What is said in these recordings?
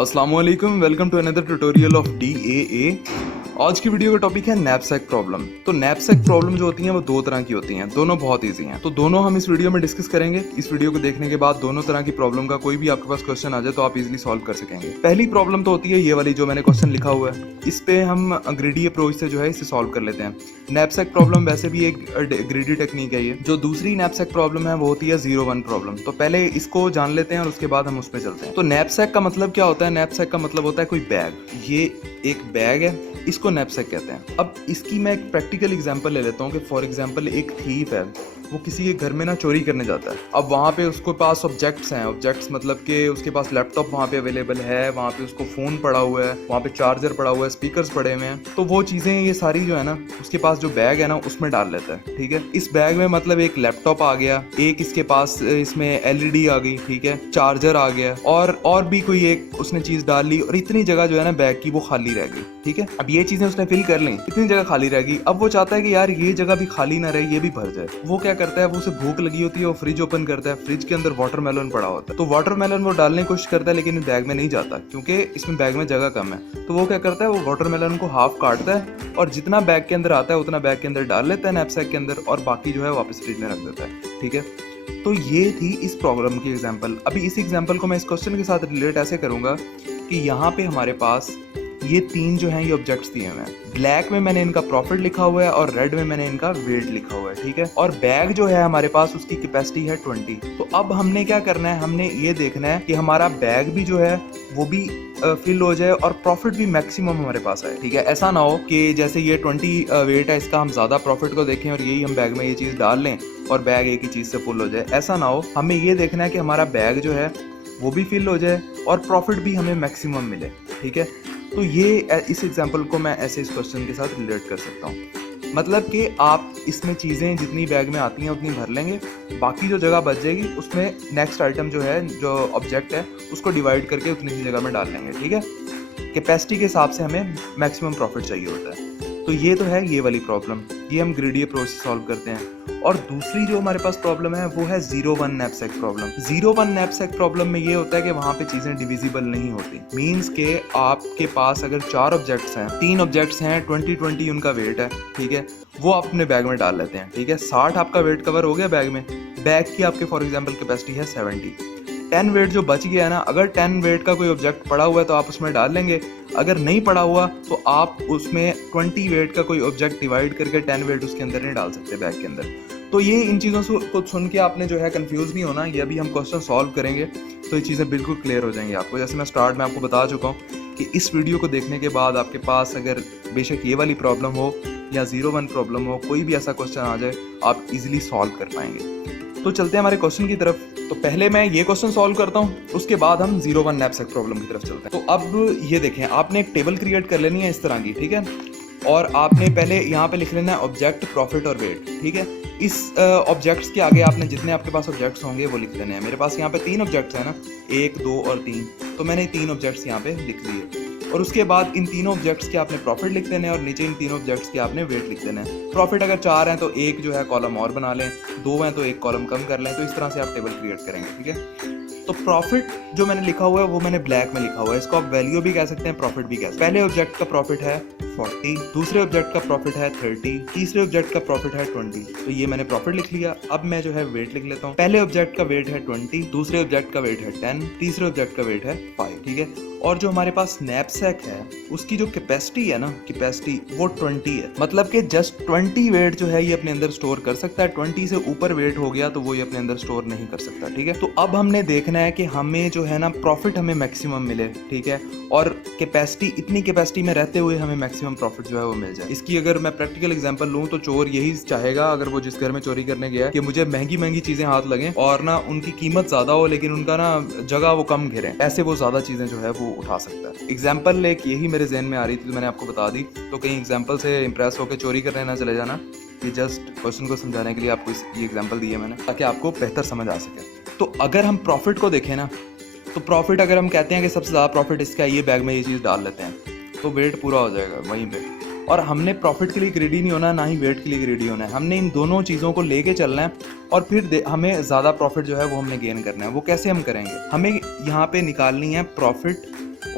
अस्सलाम वालेकुम, welcome to another tutorial of DAA। आज की वीडियो का टॉपिक है नैपसैक प्रॉब्लम। तो नैपसैक प्रॉब्लम जो होती हैं वो दो तरह की होती हैं, दोनों बहुत इजी हैं। तो दोनों हम इस वीडियो में डिस्कस करेंगे। इस वीडियो को देखने के बाद दोनों तरह की प्रॉब्लम का कोई भी आपके पास क्वेश्चन आ जाए तो आप इजीली सॉल्व कर सकेंगे। पहली प्रॉब्लम तो होती है ये वाली जो मैंने क्वेश्चन लिखा हुआ है, इस पे हम ग्रीडी अप्रोच से जो है इसे सॉल्व कर लेते हैं। नैपसैक प्रॉब्लम वैसे भी एक ग्रीडी टेक्निक है ये। जो दूसरी नैपसैक प्रॉब्लम है वो होती है 0-1 प्रॉब्लम। तो पहले इसको जान लेते हैं और उसके बाद हम उस पर चलते हैं। तो नैपसैक का मतलब क्या होता है? नैपसैक का मतलब होता है कोई बैग। ये एक बैग है, इसको नैपसैक कहते हैं। अब इसकी मैं एक प्रैक्टिकल एग्जांपल ले लेता हूँ कि फॉर एग्जांपल एक थीफ है, वो किसी के घर में ना चोरी करने जाता है। अब वहाँ पे उसके पास ऑब्जेक्ट्स हैं, ऑब्जेक्ट्स मतलब कि उसके पास लैपटॉप वहाँ पे अवेलेबल है, वहाँ पे उसको फ़ोन पड़ा हुआ है, वहाँ पे चार्जर पड़ा हुआ है, स्पीकर्स पड़े हुए हैं। तो वो चीज़ें ये सारी जो है ना उसके पास जो बैग है ना उसमें डाल लेता है। ठीक है, इस बैग में मतलब एक लैपटॉप आ गया, एक इसके पास इसमें LED आ गई, ठीक है, चार्जर आ गया और भी कोई एक उसने चीज़ डाल ली और इतनी जगह जो है ना बैग की वो खाली रह गई। ठीक है, अब ये चीज़ें उसने फिल कर ली, इतनी जगह खाली रह गई। अब वो चाहता है कि यार ये जगह भी खाली ना रहे, ये भी भर जाए। वो क्या करता है, वो उसे भूख लगी होती है, वो फ्रिज ओपन करता है, फ्रिज के अंदर वाटरमेलन पड़ा होता है। तो वाटरमेलन वो डालने की कोशिश करता है लेकिन बैग में नहीं जाता क्योंकि इसमें बैग में जगह कम है। तो वो क्या करता है, वो वाटरमेलन को हाफ काटता है और जितना बैग के अंदर आता है उतना बैग के अंदर डाल लेता है नैपसैक के अंदर और बाकी जो है वापस फ्रिज में रख देता है। ठीक है, तो ये थी इस प्रॉब्लम की एग्जांपल। अभी इस एग्जांपल को मैं इस क्वेश्चन के साथ रिलेट ऐसे करूंगा कि यहाँ पे हमारे पास ये तीन जो हैं ये ऑब्जेक्ट्स दिए हुए हैं। ब्लैक में मैंने इनका प्रॉफिट लिखा हुआ है और रेड में मैंने इनका वेट लिखा हुआ है। ठीक है, और बैग जो है हमारे पास उसकी कैपेसिटी है 20। तो अब हमने क्या करना है, हमने ये देखना है कि हमारा बैग भी जो है वो भी फिल हो जाए और प्रॉफिट भी मैक्सिमम हमारे पास आए। ठीक है, ऐसा ना हो कि जैसे ये 20 वेट है इसका, हम ज्यादा प्रॉफिट को देखें और यही हम बैग में ये चीज डाल लें और बैग एक ही चीज से फुल हो जाए। ऐसा ना हो, हमें ये देखना है कि हमारा बैग जो है वो भी फिल हो जाए और प्रॉफिट भी हमें मैक्सिमम मिले। ठीक है, तो ये इस एग्जांपल को मैं ऐसे इस क्वेश्चन के साथ रिलेट कर सकता हूँ। मतलब कि आप इसमें चीज़ें जितनी बैग में आती हैं उतनी भर लेंगे, बाकी जो जगह बच जाएगी उसमें नेक्स्ट आइटम जो है, जो ऑब्जेक्ट है, उसको डिवाइड करके उतनी ही जगह में डाल लेंगे। ठीक है, कैपेसिटी के हिसाब से हमें मैक्सिमम प्रॉफिट चाहिए होता है। तो ये तो है ये वाली प्रॉब्लम, ये हम ग्रीडी अप्रोच से सॉल्व करते हैं। और दूसरी जो हमारे पास प्रॉब्लम है वो है 0-1 नैपसैक प्रॉब्लम। 0-1 नैपसैक प्रॉब्लम में ये होता है कि वहाँ पे चीजें डिविजिबल नहीं होती। मींस के आपके पास अगर 4 ऑब्जेक्ट्स हैं, 3 ऑब्जेक्ट्स हैं, 20-20 उनका वेट है, ठीक है, वो आप अपने बैग में डाल लेते हैं। ठीक है, 60 आपका वेट कवर हो गया बैग में, बैग की आपके फॉर एग्जाम्पल कैपेसिटी है 70। 10 वेट जो बच गया है ना, अगर 10 वेट का कोई ऑब्जेक्ट पड़ा हुआ है तो आप उसमें डाल लेंगे, अगर नहीं पड़ा हुआ तो आप उसमें 20 वेट का कोई ऑब्जेक्ट डिवाइड करके 10 वेट उसके अंदर नहीं डाल सकते बैग के अंदर। तो ये इन चीज़ों को सुन के आपने जो है कंफ्यूज नहीं होना, ये अभी हम क्वेश्चन सॉल्व करेंगे तो ये चीज़ें बिल्कुल क्लियर हो जाएंगी आपको। जैसे मैं स्टार्ट में आपको बता चुका हूँ कि इस वीडियो को देखने के बाद आपके पास अगर बेशक ये वाली प्रॉब्लम हो या 0-1 प्रॉब्लम हो, कोई भी ऐसा क्वेश्चन आ जाए आप इजीली सॉल्व कर पाएंगे। तो चलते हैं हमारे क्वेश्चन की तरफ। तो पहले मैं ये क्वेश्चन सॉल्व करता हूँ, उसके बाद हम 0-1 नैपसैक प्रॉब्लम की तरफ चलते हैं। तो अब ये देखें, आपने एक टेबल क्रिएट कर लेनी है इस तरह की, ठीक है, और आपने पहले यहाँ पे लिख लेना है ऑब्जेक्ट, प्रॉफिट और वेट। ठीक है, इस ऑब्जेक्ट्स के आगे आपने जितने आपके पास ऑब्जेक्ट्स होंगे वो लिख लेने हैं। मेरे पास यहाँ पे 3 ऑब्जेक्ट्स हैं ना, 1, 2 और 3, तो मैंने 3 ऑब्जेक्ट्स यहाँ पे लिख दिए। और उसके बाद इन तीनों ऑब्जेक्ट्स के आपने प्रॉफिट लिख देने हैं और नीचे इन तीनों ऑब्जेक्ट्स के आपने वेट लिख देना है। प्रॉफिट अगर 4 हैं तो एक जो है कॉलम और बना लें, 2 हैं तो एक कॉलम कम कर लें। तो इस तरह से आप टेबल क्रिएट करेंगे। ठीक है, तो प्रॉफिट जो मैंने लिखा हुआ है वो मैंने ब्लैक में लिखा हुआ है, इसको आप वैल्यू भी कह सकते हैं, प्रॉफिट भी कह सकते हैं। पहले ऑब्जेक्ट का प्रॉफिट है 40, दूसरे ऑब्जेक्ट का प्रॉफिट है 30, तीसरे ऑब्जेक्ट का प्रॉफिट है 20। तो ये मैंने प्रॉफिट लिख लिया। अब मैं जो है वेट लिख लेता हूँ। पहले ऑब्जेक्ट का वेट है 20, दूसरे ऑब्जेक्ट का वेट है 10, तीसरे ऑब्जेक्ट का वेट है 5। ठीक है, और जो हमारे पास नैपसैक है उसकी जो कैपेसिटी है ना, कैपेसिटी वो 20 है। मतलब कि जस्ट 20 वेट जो है ये अपने अंदर स्टोर कर सकता है। 20 से ऊपर वेट हो गया तो वो ये अपने अंदर स्टोर नहीं कर सकता। ठीक है, तो अब हमने देखना है कि हमें जो है ना प्रॉफिट हमें मैक्सिमम मिले। ठीक है, और कैपेसिटी, इतनी कैपेसिटी में रहते हुए हमें मैक्सिमम प्रॉफिट जो है वो मिल जाए। इसकी अगर मैं प्रैक्टिकल एग्जांपल लूँ तो चोर यही चाहेगा, अगर वो जिस घर में चोरी करने गया, कि मुझे महंगी महंगी चीजें हाथ लगें और ना उनकी कीमत ज्यादा हो लेकिन उनका ना जगह वो कम घेरे, ऐसे वो ज्यादा चीजें जो है वो उठा सकता है। एग्जाम्पल एक यही मेरे जहन में आ रही थी तो मैंने आपको बता दी। तो कहीं एग्जाम्पल से इंप्रेस होकर चोरी करने ना चले जाना, ये जस्ट क्वेश्चन को समझाने के लिए आपको ये एग्जाम्पल दिए मैंने, ताकि आपको बेहतर समझ आ सके। तो अगर हम प्रॉफिट को देखें ना, तो प्रॉफिट अगर हम कहते हैं कि सबसे ज़्यादा प्रॉफिट इसका, ये बैग में ये चीज़ डाल लेते हैं तो वेट पूरा हो जाएगा वहीं पे। और हमने प्रॉफिट के लिए ग्रीडी नहीं होना, ना ही वेट के लिए ग्रीडी होना है। हमने इन दोनों चीज़ों को लेके चलना है और फिर हमें ज़्यादा प्रॉफिट जो है वो हमने गेन करना है। वो कैसे हम करेंगे? हमें यहाँ पे निकालनी है प्रॉफिट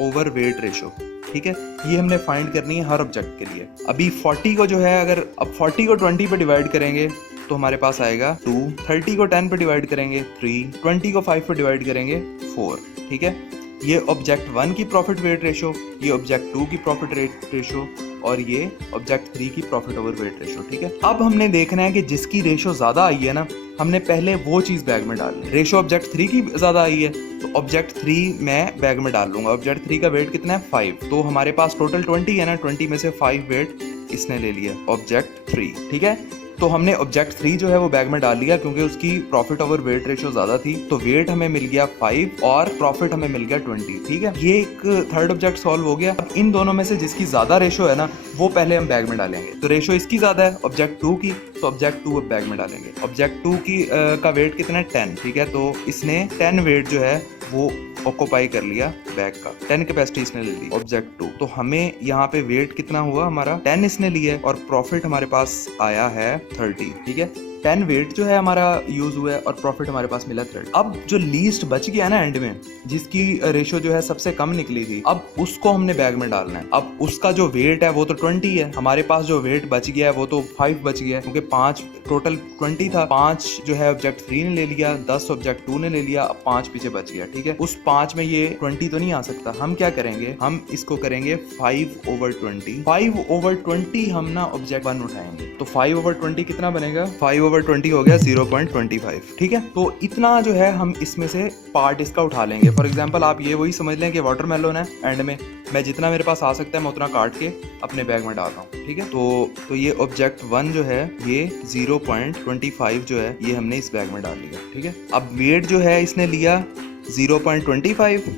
ओवर वेट रेशो, ठीक है। ये हमने फाइंड करनी है हर ऑब्जेक्ट के लिए। अभी 40 को जो है, अगर अब 40 को 20 पे डिवाइड करेंगे तो हमारे पास आएगा 2, 30 को 10 पे डिवाइड करेंगे 3, 20 को 5 पे डिवाइड करेंगे 4, ठीक है। ये ऑब्जेक्ट 1 की प्रॉफिट वेट रेशो, ये ऑब्जेक्ट 2 की प्रॉफिट रेट रेशो और ये ऑब्जेक्ट 3 की प्रॉफिट ओवर वेट रेशो, ठीक है। अब हमने देखना है कि जिसकी रेशो ज्यादा आई है ना, हमने पहले वो चीज बैग में डालनी। रेशो ऑब्जेक्ट 3 की ज्यादा आई है तो ऑब्जेक्ट 3 मैं बैग में डाल लूंगा। ऑब्जेक्ट 3 का वेट कितना है 5, तो हमारे पास टोटल 20 है ना, 20 में से 5 वेट इसने ले लिया ऑब्जेक्ट 3, ठीक है। तो हमने ऑब्जेक्ट 3 जो है वो बैग में डाल लिया क्योंकि उसकी प्रॉफिट ओवर वेट रेशो ज्यादा थी, तो वेट हमें मिल गया 5 और प्रॉफिट हमें मिल गया 20, ठीक है। ये एक थर्ड ऑब्जेक्ट सॉल्व हो गया। अब इन दोनों में से जिसकी ज्यादा रेशो है ना, वो पहले हम बैग में डालेंगे। तो रेशो इसकी ज्यादा है ऑब्जेक्ट 2 की, तो ऑब्जेक्ट 2 अब बैग में डालेंगे। ऑब्जेक्ट 2 की का वेट कितना है 10, ठीक है। तो इसने 10 वेट जो है वो ऑक्यूपाई कर लिया बैग का, 10 कैपेसिटी इसने ले ली ऑब्जेक्ट 2। तो हमें यहाँ पे वेट कितना हुआ हमारा 10 इसने लिया और प्रॉफिट हमारे पास आया है 30, ठीक है। 10 वेट जो है हमारा यूज हुआ है और प्रॉफिट हमारे पास मिला 30। अब जो लीस्ट बच गया ना एंड में, जिसकी रेशो जो है सबसे कम निकली थी, अब उसको हमने बैग में डालना है। अब उसका जो वेट है वो तो 20 है, हमारे पास जो वेट बच गया है वो तो 5 बच गया है क्योंकि 5 टोटल 20 था, 5 जो है ऑब्जेक्ट 3 ने ले लिया, 10 ऑब्जेक्ट 2 ने ले लिया, अब 5 पीछे बच गया, ठीक है। उस 5 में ये 20 तो नहीं आ सकता, हम क्या करेंगे, हम इसको करेंगे 5/20। 5/20 हम ना ऑब्जेक्ट 1 उठाएंगे, तो 5/20 कितना बनेगा, 5/20 हो गया 0.25, ठीक है। तो इतना जो है हम इसमें से पार्ट इसका उठा लेंगे। फॉर एग्जांपल आप ये वही समझ लें कि वाटरमेलन है, एंड में मैं जितना मेरे पास आ सकता है मैं उतना काट के अपने बैग में डाल रहा हूँ, ठीक है। तो ये ऑब्जेक्ट 1 जो है ये 0.25 जो है ये हमने इस बैग में डाल लिया, ठीक है। अब वेट जो है इसने लिया 0.25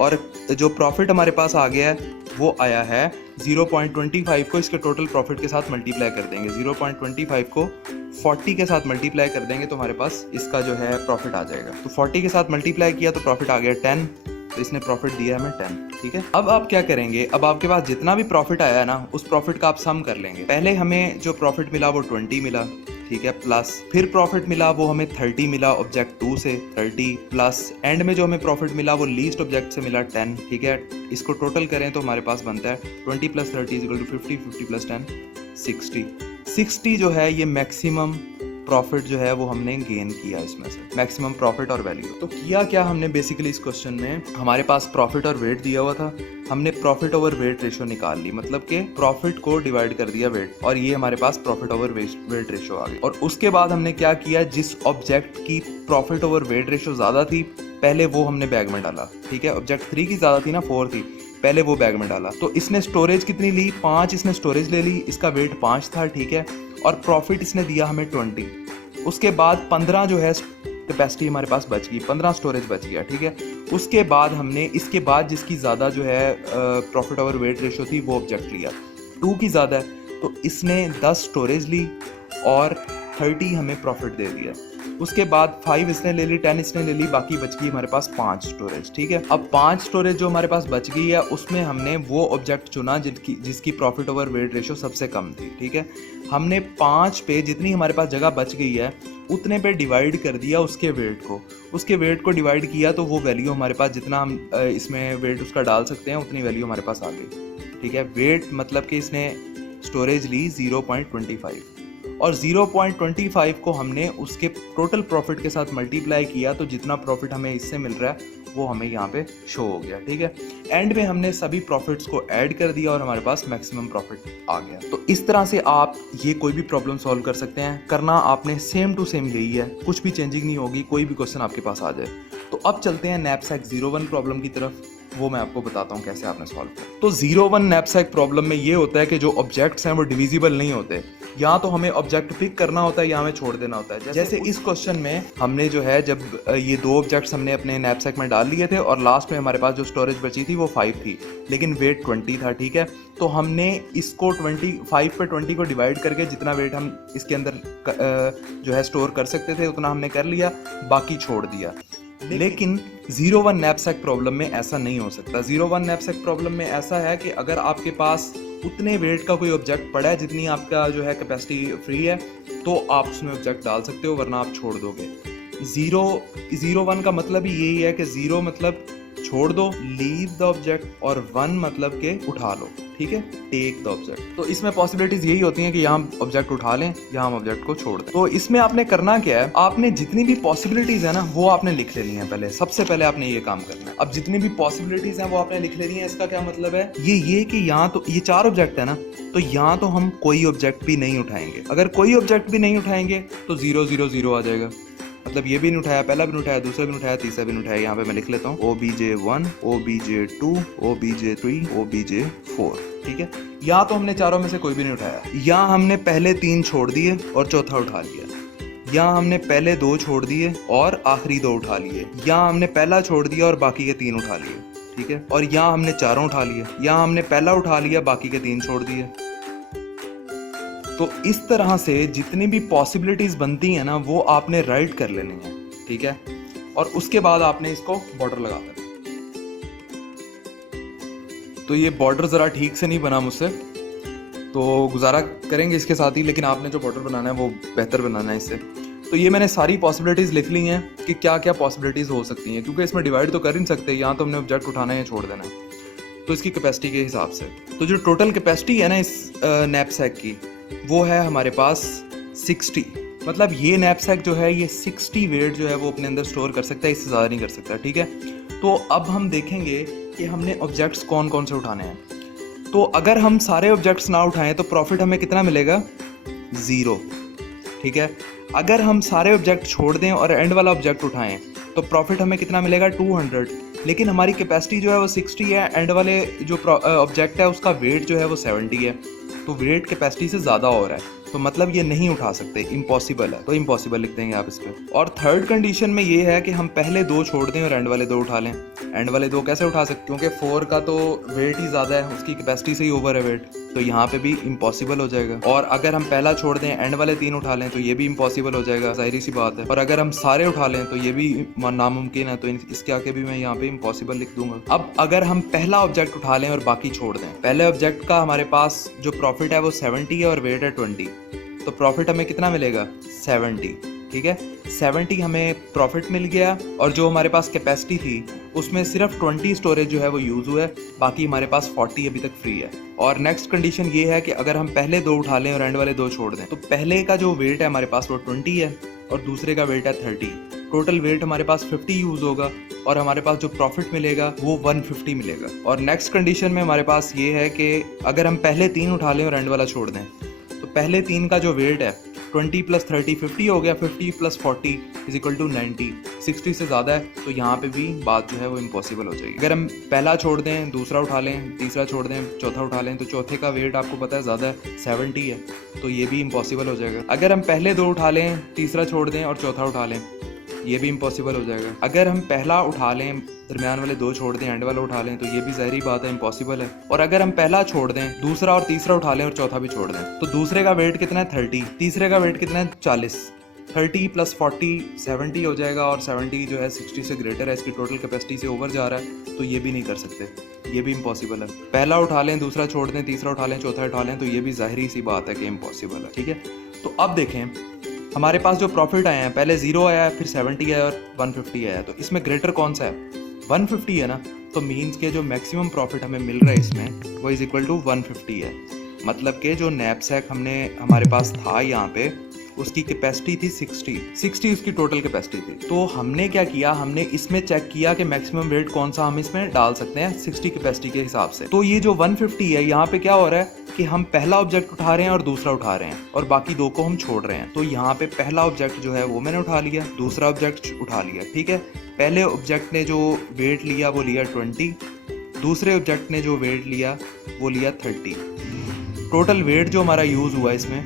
और जो प्रॉफिट हमारे पास आ गया है वो आया है 0.25 को इसके टोटल प्रॉफिट के साथ मल्टीप्लाई कर देंगे। 0.25 को 40 के साथ मल्टीप्लाई कर देंगे तो हमारे पास इसका जो है प्रॉफिट आ जाएगा। तो 40 के साथ मल्टीप्लाई किया तो प्रॉफिट आ गया 10, तो इसने प्रॉफिट दिया हमें 10, ठीक है। अब आप क्या करेंगे, अब आपके पास जितना भी प्रॉफिट आया ना उस प्रॉफिट का आप सम कर लेंगे। पहले हमें जो प्रॉफिट मिला वो 20 मिला, ठीक है, प्लस फिर प्रॉफिट मिला वो हमें 30 मिला ऑब्जेक्ट 2 से, 30 प्लस एंड में जो हमें प्रॉफिट मिला वो लीस्ट ऑब्जेक्ट से मिला 10, ठीक है। इसको टोटल करें तो हमारे पास बनता है 20 + 30 = 50, 50 + 10 60 जो है ये मैक्सिमम प्रॉफिट जो है वो हमने गेन किया इसमें से, मैक्सिमम प्रॉफिट और वैल्यू। तो किया क्या हमने बेसिकली इस क्वेश्चन में, हमारे पास प्रॉफिट और वेट दिया हुआ था, हमने प्रॉफिट ओवर वेट रेशो निकाल ली, मतलब कि प्रॉफिट को डिवाइड कर दिया वेट, और ये हमारे पास प्रॉफिट ओवर वेट रेशो आ गई। और उसके बाद हमने क्या किया, जिस ऑब्जेक्ट की प्रॉफिट ओवर वेट रेशो ज्यादा थी पहले वो हमने बैग में डाला, ठीक है। ऑब्जेक्ट 3 की ज्यादा थी ना, 4 थी, पहले वो बैग में डाला। तो इसने स्टोरेज कितनी ली, 5 इसने स्टोरेज ले ली, इसका वेट 5 था, ठीक है। और प्रॉफिट इसने दिया हमें 20। उसके बाद 15 जो है कैपेसिटी हमारे पास बच गई, 15 स्टोरेज बच गया, ठीक है। उसके बाद हमने इसके बाद जिसकी ज़्यादा जो है प्रॉफिट ओवर वेट रेशो थी वो ऑब्जेक्ट लिया, 2 की ज़्यादा है तो इसने 10 स्टोरेज ली और 30 हमें प्रॉफिट दे दिया। उसके बाद 5 इसने ले ली, 10 इसने ले ली, बाकी बच गई हमारे पास 5 स्टोरेज, ठीक है। अब 5 स्टोरेज जो हमारे पास बच गई है उसमें हमने वो ऑब्जेक्ट चुना जिसकी प्रॉफिट ओवर वेट रेशो सबसे कम थी, ठीक है। हमने 5 पे जितनी हमारे पास जगह बच गई है उतने पे डिवाइड कर दिया उसके वेट को, उसके वेट को डिवाइड किया तो वो वैल्यू हमारे पास जितना हम इसमें वेट उसका डाल सकते हैं उतनी वैल्यू हमारे पास आ गई, ठीक है। वेट मतलब कि इसने स्टोरेज ली 0.25 और 0.25 को हमने उसके टोटल प्रॉफिट के साथ मल्टीप्लाई किया तो जितना प्रॉफिट हमें इससे मिल रहा है वो हमें यहाँ पे शो हो गया, ठीक है। एंड में हमने सभी प्रॉफिट्स को ऐड कर दिया और हमारे पास मैक्सिमम प्रॉफिट आ गया। तो इस तरह से आप ये कोई भी प्रॉब्लम सॉल्व कर सकते हैं। करना आपने सेम टू सेम यही है, कुछ भी चेंजिंग नहीं होगी, कोई भी क्वेश्चन आपके पास आ जाए। तो अब चलते हैं नैपसैक 01 प्रॉब्लम की तरफ, वो मैं आपको बताता हूँ कैसे आपने सॉल्व किया। तो 01 नैपसैक प्रॉब्लम में ये होता है कि जो ऑब्जेक्ट्स हैं वो डिविजिबल नहीं होते, या तो हमें ऑब्जेक्ट पिक करना होता है या हमें छोड़ देना होता है। जैसे इस क्वेश्चन में हमने जो है जब ये 2 ऑब्जेक्ट्स हमने अपने नैपसैक में डाल लिए थे और लास्ट में हमारे पास जो स्टोरेज बची थी वो 5 थी लेकिन वेट 20 था, ठीक है। तो हमने इसको 25 पे 20 को डिवाइड करके जितना वेट हम इसके अंदर जो है स्टोर कर सकते थे उतना हमने कर लिया, बाकी छोड़ दिया। लेकिन 01 नैपसैक प्रॉब्लम में ऐसा नहीं हो सकता। 01 नैपसैक प्रॉब्लम में ऐसा है कि अगर आपके पास उतने वेट का कोई ऑब्जेक्ट पड़ा है जितनी आपका जो है कैपेसिटी फ्री है तो आप उसमें ऑब्जेक्ट डाल सकते हो, वरना आप छोड़ दोगे। 01 का मतलब ही यही है कि 0 मतलब छोड़ दो, लीव द ऑब्जेक्ट, और वन मतलब के उठा लो, ठीक है, टेक द ऑब्जेक्ट। तो इसमें पॉसिबिलिटीज यही होती हैं कि यहाँ ऑब्जेक्ट उठा लें, यहाँ हम ऑब्जेक्ट को छोड़ दें। तो इसमें आपने करना क्या है, आपने जितनी भी पॉसिबिलिटीज है ना वो आपने लिख लेनी है। पहले सबसे पहले आपने ये काम करना है। अब जितनी भी पॉसिबिलिटीज हैं वो आपने लिख लेनी है। इसका क्या मतलब है, ये कि यहाँ तो ये 4 ऑब्जेक्ट है ना, तो यहाँ तो हम कोई ऑब्जेक्ट भी नहीं उठाएंगे। अगर कोई ऑब्जेक्ट भी नहीं उठाएंगे तो 0 0 0 आ जाएगा। मतलब ये भी नहीं उठाया, पहला भी नहीं उठाया, दूसरा भी नहीं उठाया, तीसरा भी नहीं उठाया। यहाँ पे मैं लिख लेता हूँ OBJ1, OBJ2, OBJ3, OBJ4, ठीक है। यहाँ तो हमने चारों में से कोई भी नहीं उठाया। यहाँ हमने पहले 3 छोड़ दिए और चौथा उठा लिया। यहाँ हमने पहले 2 छोड़ दिए और आखिरी 2 उठा लिए। यहाँ हमने पहला छोड़ दिया और बाकी के 3 उठा लिए, ठीक है। और यहाँ हमने चारों उठा लिए। यहाँ हमने पहला उठा लिया, बाकी के 3 छोड़ दिए। तो इस तरह से जितनी भी पॉसिबिलिटीज बनती हैं ना वो आपने राइट कर लेनी है, ठीक है। और उसके बाद आपने इसको बॉर्डर लगा देना। तो ये बॉर्डर ज़रा ठीक से नहीं बना मुझसे, तो गुजारा करेंगे इसके साथ ही, लेकिन आपने जो बॉर्डर बनाना है वो बेहतर बनाना है इससे। तो ये मैंने सारी पॉसिबिलिटीज़ लिख ली हैं कि क्या क्या पॉसिबिलिटीज़ हो सकती हैं, क्योंकि इसमें डिवाइड तो कर ही नहीं सकते। यहाँ तो हमने ऑब्जेक्ट उठाना है या छोड़ देना है, तो इसकी कैपेसिटी के हिसाब से। तो जो टोटल कैपेसिटी है ना इस नैपसैक की, वो है हमारे पास 60। मतलब ये नैपसैक जो है ये 60 वेट जो है वो अपने अंदर स्टोर कर सकता है, इससे ज़्यादा नहीं कर सकता, ठीक है। तो अब हम देखेंगे कि हमने ऑब्जेक्ट्स कौन कौन से उठाने हैं। तो अगर हम सारे ऑब्जेक्ट्स ना उठाएं तो प्रॉफिट हमें कितना मिलेगा, 0, ठीक है। अगर हम सारे ऑब्जेक्ट छोड़ दें और एंड वाला ऑब्जेक्ट उठाएं तो प्रॉफिट हमें कितना मिलेगा, 200। लेकिन हमारी कैपेसिटी जो है वो 60 है, एंड वाले जो ऑब्जेक्ट है उसका वेट जो है वो 70 है, तो वेट कैपेसिटी से ज़्यादा हो रहा है, तो मतलब ये नहीं उठा सकते, इम्पॉसिबल है। तो इम्पॉसिबल लिख देंगे आप इस पर। और थर्ड कंडीशन में ये है कि हम पहले 2 छोड़ दें और एंड वाले 2 उठा लें। एंड वाले 2 कैसे उठा सकते, क्योंकि 4 का तो वेट ही ज़्यादा है, उसकी कैपेसिटी से ही ओवर है वेट, तो यहाँ पे भी इम्पॉसिबल हो जाएगा। और अगर हम पहला छोड़ दें, एंड वाले 3 उठा लें, तो ये भी इम्पॉसिबल हो जाएगा, जाहिर सी बात है। और अगर हम सारे उठा लें तो ये भी नामुमकिन है, तो इसके आगे भी मैं यहाँ पे इम्पॉसिबल लिख दूंगा। अब अगर हम पहला ऑब्जेक्ट उठा लें और बाकी छोड़ दें, पहले ऑब्जेक्ट का हमारे पास जो प्रॉफिट है वो 70 है और वेट है 20, तो प्रॉफिट हमें कितना मिलेगा, 70, ठीक है। 70 हमें प्रॉफिट मिल गया, और जो हमारे पास कैपेसिटी थी उसमें सिर्फ 20 स्टोरेज जो है वो यूज़ हुआ है, बाकी हमारे पास 40 अभी तक फ्री है। और नेक्स्ट कंडीशन ये है कि अगर हम पहले 2 उठा लें और एंड वाले 2 छोड़ दें, तो पहले का जो वेट है हमारे पास वो 20 है और दूसरे का वेट है 30। टोटल वेट हमारे पास 50 यूज़ होगा और हमारे पास जो प्रॉफिट मिलेगा वो 150 मिलेगा। और नेक्स्ट कंडीशन में हमारे पास ये है कि अगर हम पहले 3 उठा लें और एंड वाला छोड़ दें, तो पहले 3 का जो वेट है 20 + 30 50 हो गया, 50 + 40 = 90, 60 से ज़्यादा है, तो यहाँ पे भी बात जो है वो इम्पॉसिबल हो जाएगी। अगर हम पहला छोड़ दें, दूसरा उठा लें, तीसरा छोड़ दें, चौथा उठा लें, तो चौथे का वेट आपको पता है ज़्यादा है, 70 है, तो ये भी इम्पॉसिबल हो जाएगा। अगर हम पहले 2 उठा लें, तीसरा छोड़ दें और चौथा उठा लें, ये भी इम्पॉसिबल हो जाएगा। अगर हम पहला उठा लें, दरमियान वाले 2 छोड़ दें, एंड वाला उठा लें, तो ये भी ज़ाहिरी बात है, इम्पॉसिबल है। और अगर हम पहला छोड़ दें, दूसरा और तीसरा उठा लें और चौथा भी छोड़ दें, तो दूसरे का वेट कितना है, 30, तीसरे का वेट कितना है, 40, 30 + 40 70 हो जाएगा, और 70 जो है 60 से ग्रेटर है, इसकी टोटल कैपेसिटी से ओवर जा रहा है, तो ये भी नहीं कर सकते, ये भी इम्पॉसिबल है। पहला उठा लें, दूसरा छोड़ दें, तीसरा उठा लें, चौथा उठा लें, तो ये भी ज़ाहिरी सी बात है कि इम्पॉसिबल है, ठीक है। तो अब देखें हमारे पास जो प्रॉफिट आए हैं, पहले 0 आया, फिर 70 आया और 150 आया, तो इसमें ग्रेटर कौन सा है, 150 है ना, तो मीन्स के जो मैक्सिमम प्रॉफिट हमें मिल रहा है इसमें वो = 150 है। मतलब कि जो नैपसैक हमारे पास था यहाँ पे, उसकी कैपेसिटी थी 60 उसकी टोटल कैपेसिटी थी। तो हमने क्या किया, हमने इसमें चेक किया कि मैक्सिमम वेट कौन सा हम इसमें डाल सकते हैं 60 कैपेसिटी के हिसाब से। तो ये जो 150 है, यहाँ पे क्या हो रहा है कि हम पहला ऑब्जेक्ट उठा रहे हैं और दूसरा उठा रहे हैं और बाकी 2 को हम छोड़ रहे हैं। तो यहाँ पे पहला ऑब्जेक्ट जो है वो मैंने उठा लिया, दूसरा ऑब्जेक्ट उठा लिया, ठीक है। पहले ऑब्जेक्ट ने जो वेट लिया वो लिया 20, दूसरे ऑब्जेक्ट ने जो वेट लिया वो लिया 30। टोटल वेट जो हमारा यूज़ हुआ इसमें,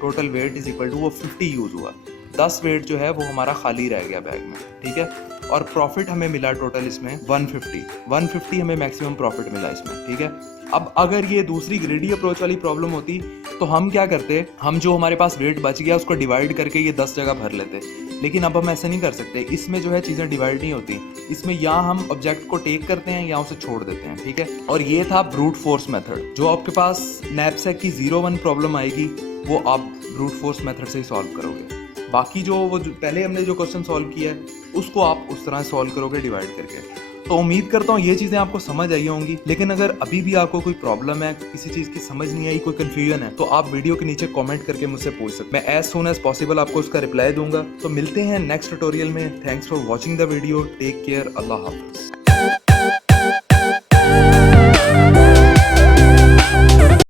टोटल वेट = वो 50 यूज़ हुआ, 10 वेट जो है वो हमारा खाली रह गया बैग में, ठीक है। और प्रॉफिट हमें मिला टोटल इसमें 150 हमें मैक्सिमम प्रॉफिट मिला इसमें, ठीक है। अब अगर ये दूसरी ग्रेडी अप्रोच वाली प्रॉब्लम होती तो हम क्या करते, हम जो हमारे पास वेट बच गया उसको डिवाइड करके ये 10 जगह भर लेते, लेकिन अब हम ऐसे नहीं कर सकते। इसमें जो है चीज़ें डिवाइड नहीं होती, इसमें या हम ऑब्जेक्ट को टेक करते हैं या उसे छोड़ देते हैं, ठीक है। और ये था ब्रूट फोर्स मेथड। जो आपके पास नैपसैक की 0-1 प्रॉब्लम आएगी वो आप ब्रूट फोर्स मेथड से ही सॉल्व करोगे। बाकी जो पहले हमने जो क्वेश्चन सॉल्व किया है उसको आप उस तरह सॉल्व करोगे डिवाइड करके। तो उम्मीद करता हूँ ये चीजें आपको समझ आई होंगी, लेकिन अगर अभी भी आपको कोई प्रॉब्लम है, किसी चीज की समझ नहीं आई, कोई कंफ्यूजन है, तो आप वीडियो के नीचे कमेंट करके मुझसे पूछ सकते हैं। मैं एज सून एज पॉसिबल आपको उसका रिप्लाई दूंगा। तो मिलते हैं नेक्स्ट ट्यूटोरियल में। Thanks for watching the video. Take care. अल्लाह हाफिज।